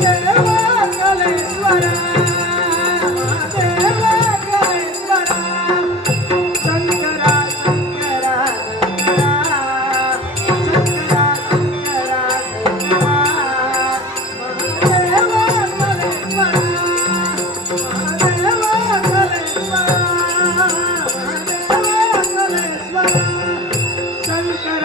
ದೇವ ಕಲೇಶ್ವರ